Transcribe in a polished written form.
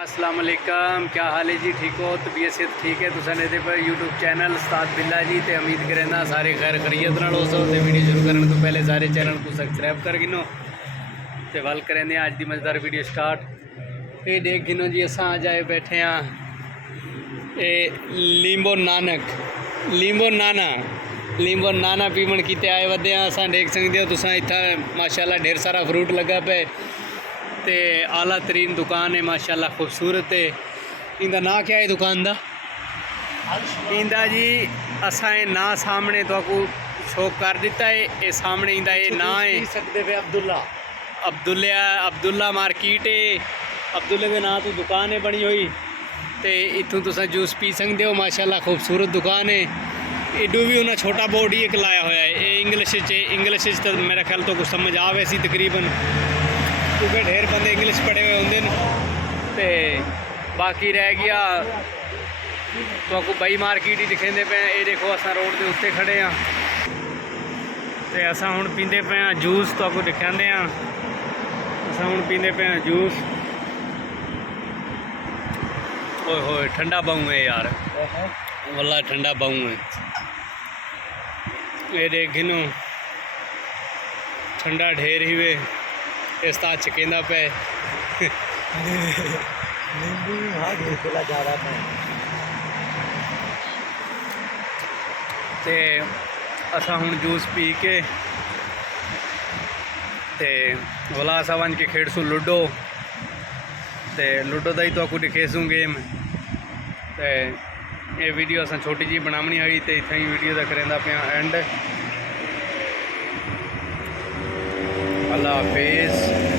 अस्सलाम वालेकुम, क्या हाल है जी? ठीक हो? तबीयत सेहत ठीक है? तुसा ने पर यूट्यूब चैनल उस्ताद बिल्ला जी तो उम्मीद करें सारे खैर खरीयत नाल हो सो। तो वीडियो शुरू करने तो पहले सारे चैनल को सब्सक्राइब कर गिनो तो वल करें अज की मजेदार वीडियो स्टार्ट। ये देख गिनो जी अस आज आए बैठे हाँ लींबो नाना पीवन किते आए वदे हाँ। अस देख सकते हो तुसा इतना माशाल्लाह ढेर सारा फ्रूट लगा पे ते आला तरीन दुकान है माशाल्लाह खूबसूरत है। इंदा ना क्या है दुकान दा? इंदा जी असा ना सामने तो आपको शो कर दिता है। ये सामने इंदा ये ना है सकते पे अब्दुल्ला मार्केट है। अब्दुल्ले के ना तो दुकान है बनी हुई तो इतों तुसा जूस पी सकते हो। माशाल्लाह खूबसूरत दुकान है। इडू भी उन्हें छोटा बोर्ड ही एक लाया हुआ है। ये इंग्लिश तो मेरा ख्याल तो कुछ समझ आ वैसी तकरीबन, क्योंकि ढेर बंदे इंग्लिश पढ़े हुए होंगे तो बाकी रह गया तो आपको बई मार्केट ही दिखेंदे पे। ये देखो असा रोड के उत्ते खड़े हाँ तो असा हुण पींदे पे हाँ जूस। तो आपको दिखाते हाँ असा हुण पींदे पे हाँ जूस। ओए होए ठंडा बाऊ है यार, वल्ला ठंडा बाऊ है। ये देख गिनो ठंडा ढेर ही वे इस तरह चकेंदा पे नींबू भी वहाँ घेरला जा रहा था। ते असा हुण जूस पी के ते भला असा वन के खेड़सू लूडो ते लूडो का ही तो आपको दिखेसूँ गेम। तो ये वीडियो असा छोटी जी बनावनी आई तो इतना ही वीडियो का करेंदा पे एंड। अल्लाह हाफिज़।